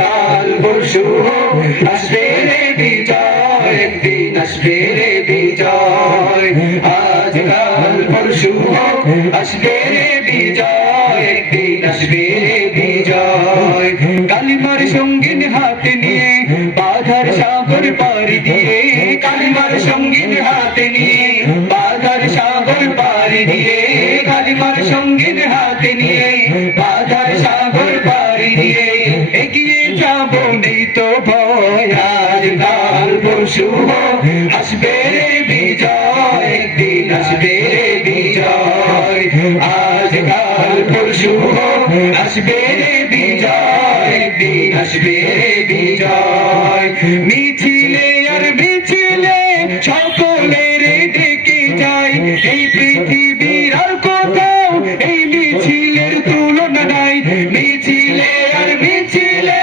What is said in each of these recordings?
কাল পরশু আসবে রে বিজয়, একদিন আসবে রে বিজয়। আজ কাল পরশু আসবে রে বিজয়, একদিন আসবে রে বিজয়। কালিমার সঙ্গীন হাতে নিয়ে বাধার সাগর পাড়ি দিয়ে, কালিমার সঙ্গীন হাতে নিয়ে বাধার সাগর পাড়ি দিয়ে, কালিমার সঙ্গীন হাতে নিয়ে বাধার সাগর পাড়ি দিয়ে এগিয়ে যাব নেই তো ভয়। আজ কাল পরশু আসবে রে বিজয়, একদিন আসবে রে বিজয়। আজ কাল পরশু আসবে রে বিজয়, একদিন আসবে রে বিজয়। মিছিলে আর মিছিলে সকলের ডেকে যায়, এই পৃথিবীর আর কোথাও এই মিছিলের তুলনা নাই। মিছিলে আর মিছিলে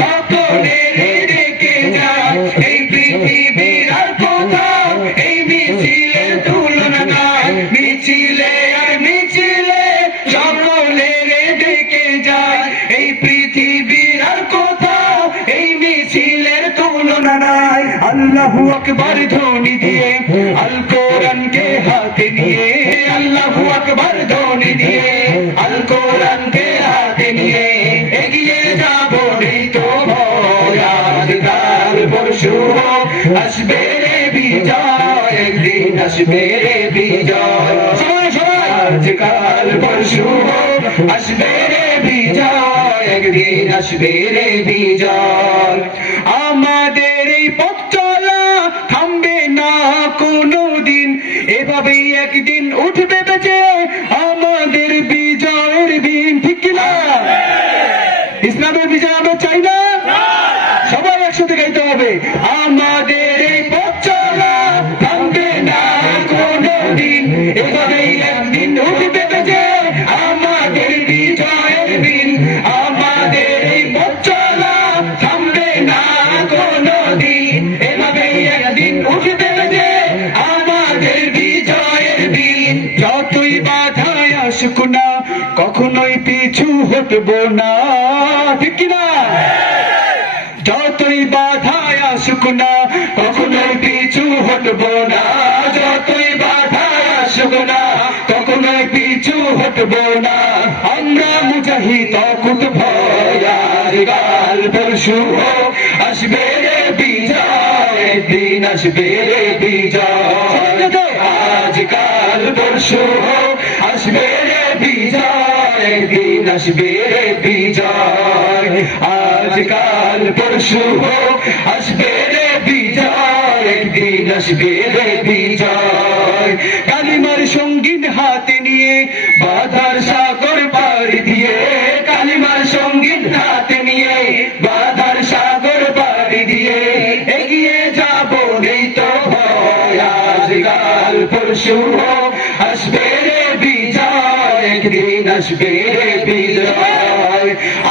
সকলের ডেকে যায়, এই পৃথিবীর আর কোথাও এই মিছিলের তুলনা নাই। মিছিলে আর মিছিলে সকলের ডেকে যায়, এই পৃথিবীর আর কোথাও এই মিছিলের তুলনা নাই। আল্লাহু আকবার ধ্বনি দিয়ে আল কোরআনকে হাতে নিয়ে, আল্লাহু আকবার ধ্বনি দিয়ে আল কোরআনকে হাতে নিয়ে এগিয়ে যাব নেই তো ভয়। আজ কাল পরশু আসবে রে বিজয়, একদিন আসবে রে বিজয়। আজ কাল পরশু আসবে রে বিজয়, একদিন আসবে রে বিজয়। আমাদের এই পথ চলা থামবে না কোনো দিন, এভাবেই একদিন উঠবে বেঁচে আমাদের বিজয়ের দিন। ঠিক কিনা? ইসলামের বিজয় আমরা চাই না? সবাই একসাথে গাইতে হবে। আমাদের এই পথ চলা থামবে না কোনো দিন, এভাবেই একদিন উঠবে বেঁচে আমাদের বিজয়ের দিন। আমাদের এই পথ চলা থামবে না কোনো দিন, এভাবেই একদিন উঠবে বেঁচে আমাদের বিজয়ের দিন। যতই বাধায় আসুক না কখনোই পিছু হটবো না। ঠিক কিনা? যতই বাধায় আসুক না কখনোই পিছু হটবো না, যতই বাধায় আসুক না কখনোই পিছু হটবো না। আমরা মুজাহিদ অকুত ভয়, আজ কাল পরশু আসবে রে বিজয়, একদিন আসবে রে বিজয়। আজ কাল পরশু আসবে রে বিজয়, একদিন আসবে রে বিজয়। আজ কাল পরশু আসবে রে বিজয়, একদিন আসবে রে বিজয়। কালিমার সঙ্গীন হাতে নিয়ে বাধার সাগর পাড়ি দিয়ে, কালিমার সঙ্গীন হাতে নিয়ে বাধার সাগর পাড়ি দিয়ে এগিয়ে যাব নেই তো ভয়। আজ কাল পরশু আসবে রে বিজয়, একদিন আসবে রে বিজয়।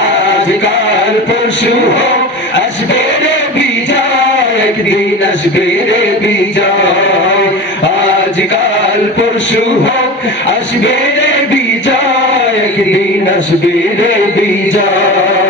আজ কাল পরশু আসবে রে বিজয়, একদিন আসবে রে বিজয়। আজ কাল পরশু আসবে রে বিজয়, একদিন আসবে রে বিজয়।